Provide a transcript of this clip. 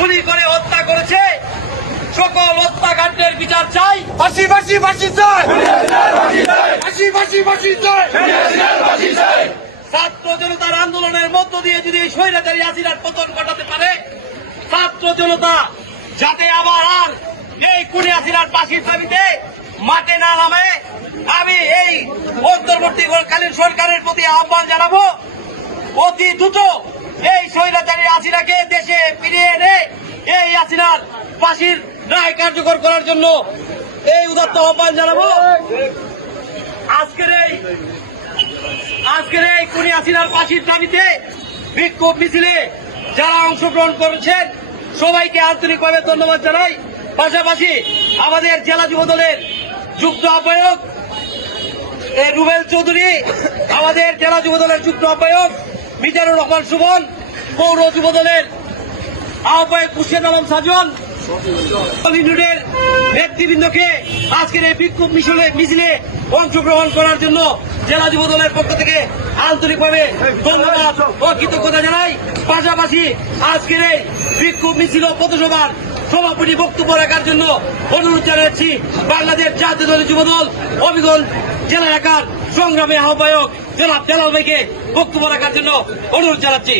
গুলি করে হত্যা করেছে, সকল হত্যাকাণ্ডের বিচার চাই। ফাঁসি ফাঁসি ফাঁসি চাই, ফাঁসি ফাঁসি ফাঁসি চাই। ছাত্র জনতার আন্দোলনের মধ্য দিয়ে যদি এই স্বৈরাচারী হাসিনার পতন ঘটাতে পারে, ছাত্র জনতা যাতে আবার আর এই খুনি হাসিনার ফাঁসির দাবিতে মাঠে না নামে, আমি এই অন্তর্বর্তীকালীন সরকারের প্রতি আহ্বান জানাবো, অতি দ্রুত এই স্বৈরাচারী হাসিনাকে দেশে ফিরিয়ে এনে এই হাসিনার ফাঁসির রায় কার্যকর করার জন্য এই উদাত্ত আহ্বান জানাবো। আজকের এই খুনি হাসিনার ফাঁসির দাবিতে বিক্ষোভ মিছিলে যারা অংশগ্রহণ করেছেন সবাইকে আন্তরিকভাবে ধন্যবাদ জানাই। পাশাপাশি আমাদের জেলা যুব দলের যুগ্ম আহ্বায়ক রুবেল চৌধুরী, আমাদের জেলা যুব দলের যুগ্ম আহ্বায়ক মিজানুর রহমান সুমন, পৌর যুব দলের আহ্বায়ক মুর্শিদ আলম সাজন, ইউনিটের নেতৃবৃন্দকে আজকের এই বিক্ষোভ মিছিলে অংশগ্রহণ করার জন্য জেলা যুব দলের পক্ষ থেকে আন্তরিকভাবে ধন্যবাদ ও কৃতজ্ঞতা জানাই। পাশাপাশি আজকের এই বিক্ষোভ মিছিল ও পথসভার সভাপতি বক্তব্য রাখার জন্য অনুরোধ জানাচ্ছি বাংলাদেশ জাতীয় দলের যুব দল হবিগঞ্জ জেলা এলাকার সংগ্রামী আহ্বায়ক জনাব জালাল ভাইকে বক্তব্য রাখার জন্য অনুরোধ জানাচ্ছি।